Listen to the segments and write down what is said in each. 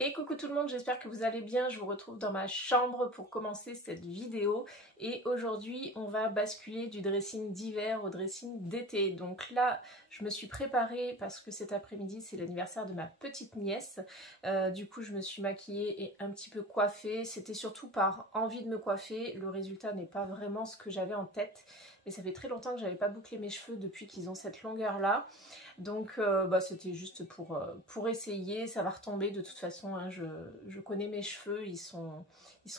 Et coucou tout le monde, j'espère que vous allez bien. Je vous retrouve dans ma chambre pour commencer cette vidéo. Et aujourd'hui, on va basculer du dressing d'hiver au dressing d'été. Donc là, je me suis préparée parce que cet après-midi, c'est l'anniversaire de ma petite nièce. Du coup, je me suis maquillée et un petit peu coiffée. C'était surtout par envie de me coiffer. Le résultat n'est pas vraiment ce que j'avais en tête. Mais ça fait très longtemps que j'avais pas bouclé mes cheveux depuis qu'ils ont cette longueur-là. Donc c'était juste pour essayer, ça va retomber de toute façon, hein, je connais mes cheveux, ils sont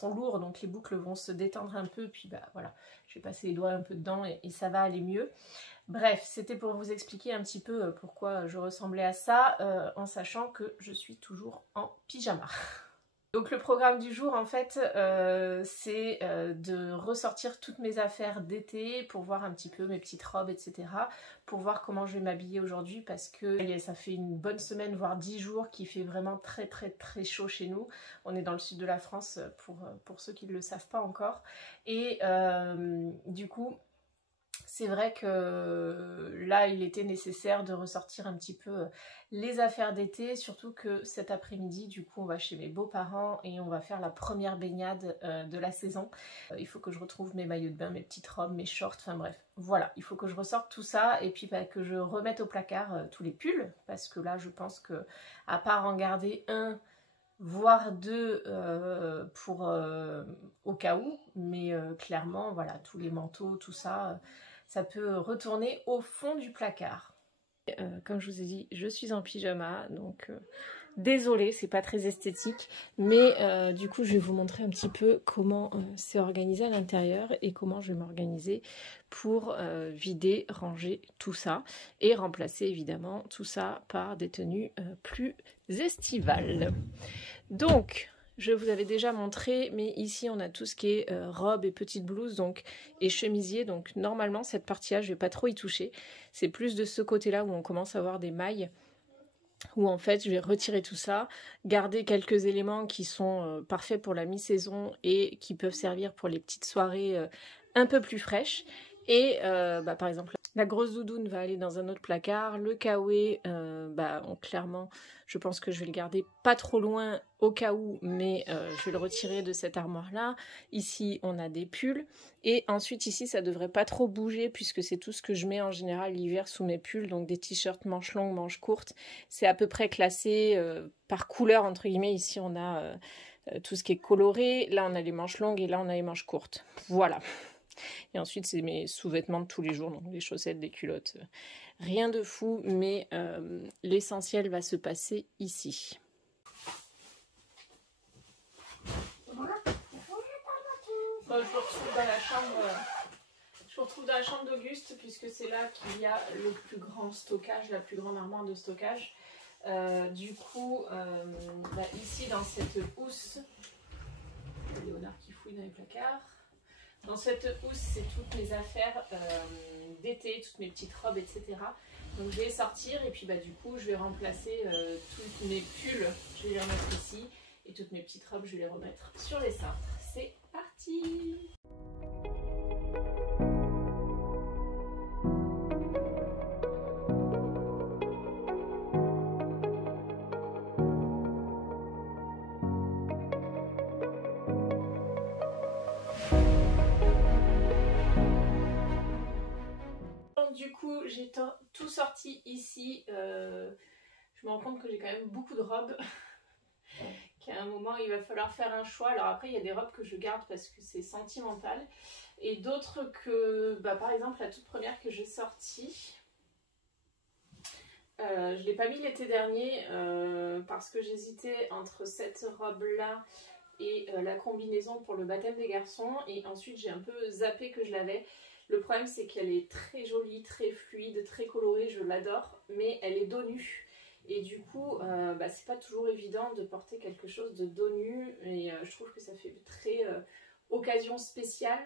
lourds, donc les boucles vont se détendre un peu, puis voilà, je vais passer les doigts un peu dedans et ça va aller mieux. Bref, c'était pour vous expliquer un petit peu pourquoi je ressemblais à ça, en sachant que je suis toujours en pyjama. Donc le programme du jour en fait c'est de ressortir toutes mes affaires d'été pour voir un petit peu mes petites robes etc. Pour voir comment je vais m'habiller aujourd'hui parce que ça fait une bonne semaine voire 10 jours qu'il fait vraiment très chaud chez nous. On est dans le sud de la France pour ceux qui ne le savent pas encore et du coup c'est vrai que là, il était nécessaire de ressortir un petit peu les affaires d'été, surtout que cet après-midi, du coup, on va chez mes beaux-parents et on va faire la première baignade de la saison. Il faut que je retrouve mes maillots de bain, mes petites robes, mes shorts, enfin bref. Voilà, il faut que je ressorte tout ça et puis que je remette au placard tous les pulls, parce que là, je pense que à part en garder un, voire deux au cas où, mais clairement, voilà, tous les manteaux, tout ça... ça peut retourner au fond du placard. Comme je vous ai dit, je suis en pyjama, donc désolée, c'est pas très esthétique, mais du coup je vais vous montrer un petit peu comment c'est organisé à l'intérieur et comment je vais m'organiser pour vider, ranger tout ça et remplacer évidemment tout ça par des tenues plus estivales. Donc, je vous avais déjà montré, mais ici on a tout ce qui est robe et petite blouse donc, et chemisier. Donc normalement cette partie-là, je ne vais pas trop y toucher. C'est plus de ce côté-là où on commence à avoir des mailles, où en fait je vais retirer tout ça, garder quelques éléments qui sont parfaits pour la mi-saison et qui peuvent servir pour les petites soirées un peu plus fraîches. Et par exemple, la grosse doudoune va aller dans un autre placard. Le kawaii, clairement, je pense que je vais le garder pas trop loin au cas où, mais je vais le retirer de cette armoire-là. Ici, on a des pulls. Et ensuite, ici, ça devrait pas trop bouger puisque c'est tout ce que je mets en général l'hiver sous mes pulls. Donc des t-shirts manches longues, manches courtes. C'est à peu près classé par couleur, entre guillemets. Ici, on a tout ce qui est coloré. Là, on a les manches longues et là, on a les manches courtes. Voilà. Et ensuite, c'est mes sous-vêtements de tous les jours, donc les chaussettes, les culottes. Rien de fou, mais l'essentiel va se passer ici. Bon, je vous retrouve dans la chambre d'Auguste, puisque c'est là qu'il y a le plus grand stockage, la plus grande armoire de stockage. Ici, dans cette housse, Léonard qui fouille dans les placards. Dans cette housse, c'est toutes mes affaires d'été, toutes mes petites robes, etc. Donc je vais les sortir et puis du coup, je vais remplacer tous mes pulls, je vais les remettre ici. Et toutes mes petites robes, je vais les remettre sur les cintres. C'est parti! Du coup, j'ai tout sorti ici. Je me rends compte que j'ai quand même beaucoup de robes. Qu'à un moment, il va falloir faire un choix. Alors après, il y a des robes que je garde parce que c'est sentimental. Et d'autres que, par exemple, la toute première que j'ai sortie, je ne l'ai pas mis l'été dernier parce que j'hésitais entre cette robe-là et la combinaison pour le baptême des garçons. Et ensuite, j'ai un peu zappé que je l'avais. Le problème, c'est qu'elle est très jolie, très fluide, très colorée, je l'adore, mais elle est dos nu. Et du coup, c'est pas toujours évident de porter quelque chose de dos nu, et je trouve que ça fait très occasion spéciale.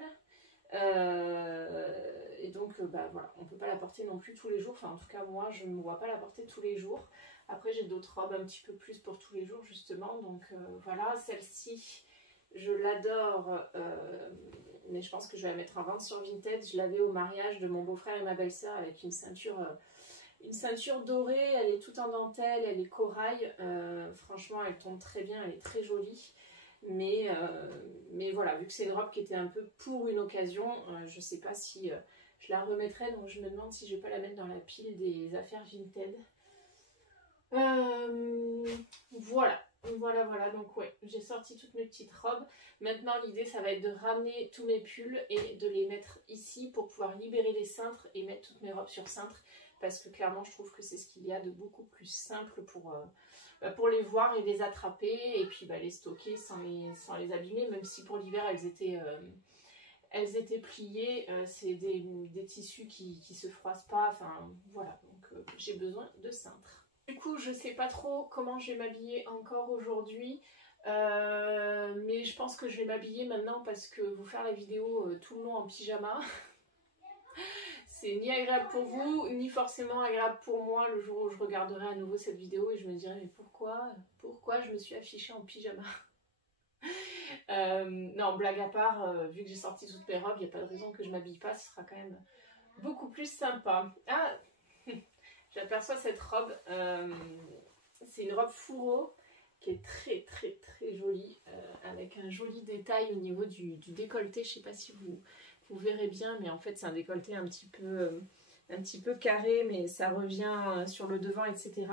Et donc, voilà, on peut pas la porter non plus tous les jours. Enfin, en tout cas, moi, je ne me vois pas la porter tous les jours. Après, j'ai d'autres robes un petit peu plus pour tous les jours, justement. Donc, voilà, celle-ci, je l'adore, mais je pense que je vais la mettre en vente sur Vinted. Je l'avais au mariage de mon beau-frère et ma belle-sœur avec une ceinture Une ceinture dorée, elle est toute en dentelle, elle est corail. Franchement, elle tombe très bien, elle est très jolie. Mais voilà, vu que c'est une robe qui était un peu pour une occasion, je sais pas si je la remettrai. Donc je me demande si je vais pas la mettre dans la pile des affaires Vinted. Voilà. Donc ouais, j'ai sorti toutes mes petites robes. Maintenant l'idée ça va être de ramener tous mes pulls et de les mettre ici pour pouvoir libérer les cintres et mettre toutes mes robes sur cintre, parce que clairement je trouve que c'est ce qu'il y a de beaucoup plus simple pour les voir et les attraper, et puis les stocker sans les abîmer, même si pour l'hiver elles étaient pliées. C'est des tissus qui se froissent pas, enfin voilà, donc j'ai besoin de cintre. Du coup, je sais pas trop comment je vais m'habiller encore aujourd'hui, mais je pense que je vais m'habiller maintenant parce que vous faire la vidéo tout le long en pyjama, c'est ni agréable pour vous, ni forcément agréable pour moi le jour où je regarderai à nouveau cette vidéo et je me dirai mais pourquoi je me suis affichée en pyjama. Non, blague à part, vu que j'ai sorti toutes mes robes, il n'y a pas de raison que je m'habille pas, ce sera quand même beaucoup plus sympa. Ah, j'aperçois cette robe, c'est une robe fourreau qui est très très très jolie, avec un joli détail au niveau du décolleté. Je sais pas si vous verrez bien, mais en fait c'est un décolleté un petit peu carré, mais ça revient sur le devant, etc.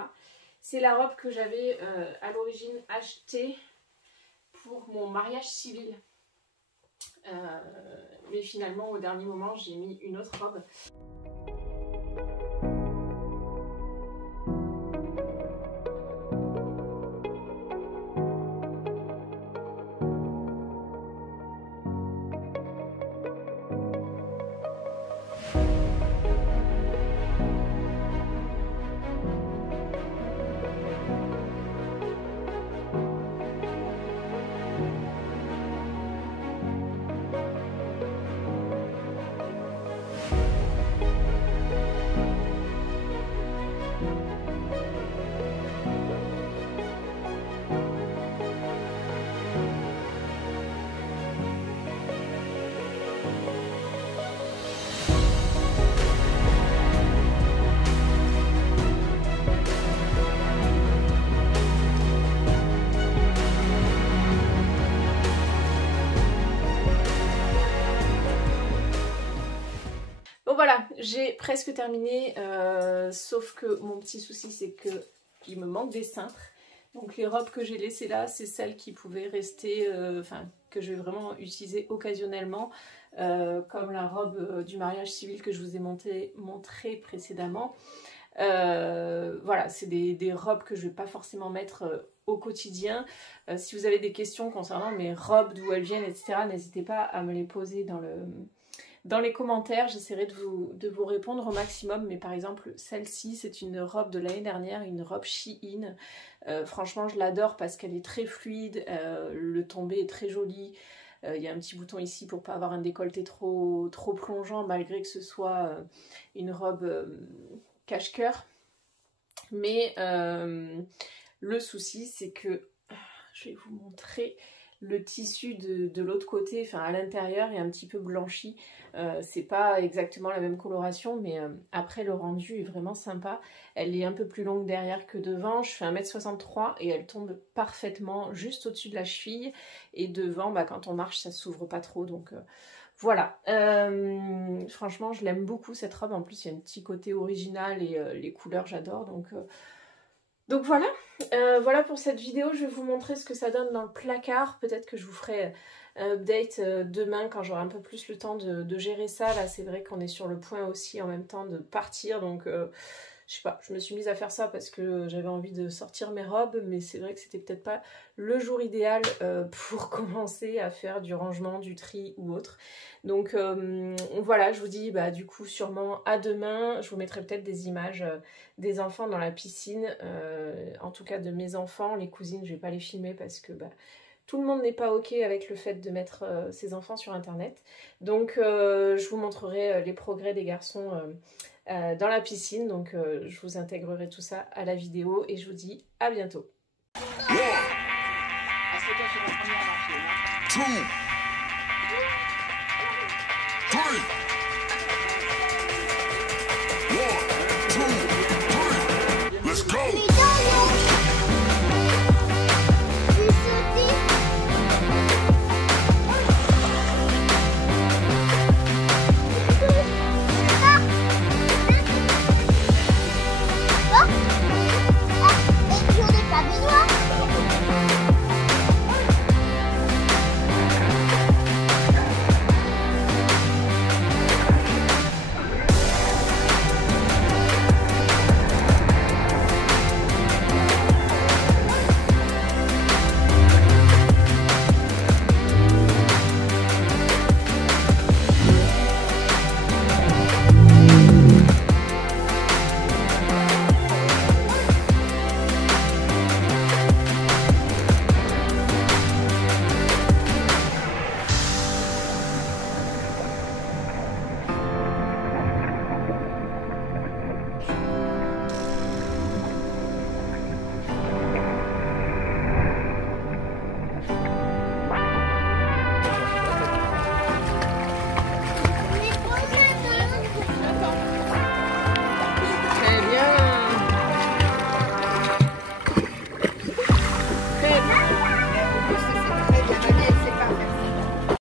C'est la robe que j'avais à l'origine achetée pour mon mariage civil. Mais finalement au dernier moment j'ai mis une autre robe. Voilà, j'ai presque terminé, sauf que mon petit souci c'est que il me manque des cintres. Donc les robes que j'ai laissées là, c'est celles qui pouvaient rester, enfin que je vais vraiment utiliser occasionnellement, comme la robe du mariage civil que je vous ai montré précédemment. Voilà, c'est des robes que je ne vais pas forcément mettre au quotidien. Si vous avez des questions concernant mes robes, d'où elles viennent, etc., n'hésitez pas à me les poser dans les commentaires. J'essaierai de vous répondre au maximum. Mais par exemple, celle-ci, c'est une robe de l'année dernière, une robe Shein. Franchement, je l'adore parce qu'elle est très fluide, le tombé est très joli. Il y a un petit bouton ici pour pas avoir un décolleté trop plongeant, malgré que ce soit une robe cache-cœur. Mais le souci, c'est que, je vais vous montrer, le tissu de l'autre côté, enfin à l'intérieur, est un petit peu blanchi. C'est pas exactement la même coloration, mais après le rendu est vraiment sympa. Elle est un peu plus longue derrière que devant. Je fais 1m63 et elle tombe parfaitement juste au-dessus de la cheville. Et devant, quand on marche, ça s'ouvre pas trop. Donc voilà. Franchement, je l'aime beaucoup cette robe. En plus, il y a un petit côté original et les couleurs, j'adore. Donc voilà, voilà pour cette vidéo. Je vais vous montrer ce que ça donne dans le placard. Peut-être que je vous ferai un update demain quand j'aurai un peu plus le temps de gérer ça. Là, c'est vrai qu'on est sur le point aussi en même temps de partir. Donc, je sais pas, je me suis mise à faire ça parce que j'avais envie de sortir mes robes. Mais c'est vrai que c'était peut-être pas le jour idéal pour commencer à faire du rangement, du tri ou autre. Donc voilà, je vous dis du coup sûrement à demain. Je vous mettrai peut-être des images des enfants dans la piscine, en tout cas de mes enfants. Les cousines, je vais pas les filmer parce que tout le monde n'est pas ok avec le fait de mettre ses enfants sur internet. Donc je vous montrerai les progrès des garçons dans la piscine. Donc je vous intégrerai tout ça à la vidéo et je vous dis à bientôt. Two. 3